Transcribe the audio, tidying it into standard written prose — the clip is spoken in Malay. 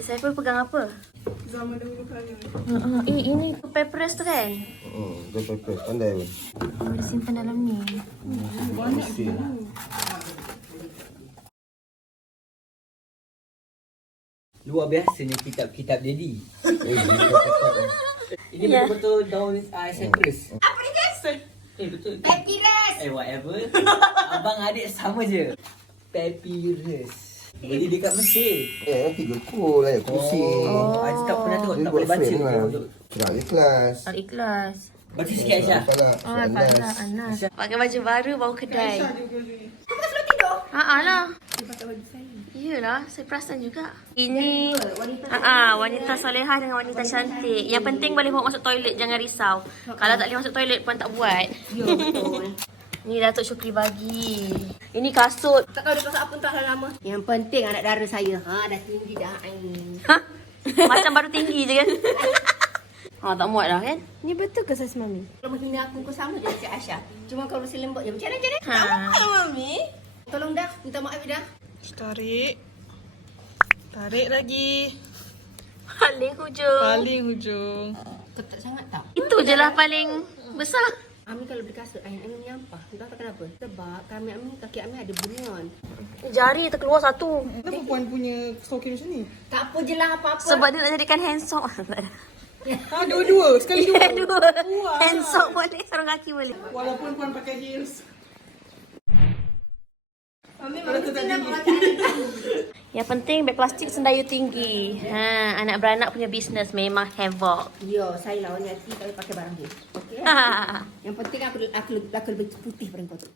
Cik Saiful pegang apa? Zaman dahulu kala. Ini papers tu kan? Dia paper. Pandai pun. Boleh simpan dalam ni. Mesin. Luar biasanya kitab-kitab jadi. Ini Ya. betul-betul daun cypress. Apa ni guys? Betul. Papyrus. Whatever. Abang adik sama je. Papyrus. Beli dekat Mesir. Nanti gekul lah. Pusing. Adik tak pernah tengok, Dia tak buat boleh baca. frame lah. Cerak ikhlas. Al-Ikhlas. Baca sikit Aisyah. Oh, Falah, Anas. Pakai baju baru bawa kedai. Aisyah juga ni. Lah. Dia pakai baju saya. Iyalah, saya perasan juga. Ini wanita solehah dengan wanita cantik. Yang penting boleh bawa masuk toilet, jangan risau. Kalau tak boleh masuk toilet pun tak buat. Ya, betul. Ni Datuk Syukri bagi. Ini kasut. Tak tahu dia pasal apa entah dah lama. Yang penting anak dara saya. Dah tinggi dah. Ha? Macam baru tinggi je kan? Tak muat dah kan? Ni betul ke saiz Mami? Kalau menghina aku, kau sama je Cik Aisyah. Cuma kalau masih lembut je. Macam mana? Ha. Tak apa, Mami. Tolong dah. Minta maaf dah. Tarik. Tarik lagi. Paling hujung. Paling hujung. Ketat sangat tak? Itu je lah paling besar. Ami kalau beli kasut, Amin menyampah. Entah tak kenapa. Sebab kaki Ami ada bunyon. Jari terkeluar satu. Kenapa puan punya stocking macam ni? Tak apa je lah apa-apa. Sebab dia nak jadikan hand sock. Dua-dua. Sekali dua. Dua. Hand sock boleh, sarung kaki boleh. Walaupun puan pakai heels. Mami tinggi. Yang penting beg plastik sendayu tinggi. Anak beranak punya bisnes memang havoc. Ya, saya lawan hati kalau pakai barang dia. Okey. Yang penting aku lebih putih daripada kau tu.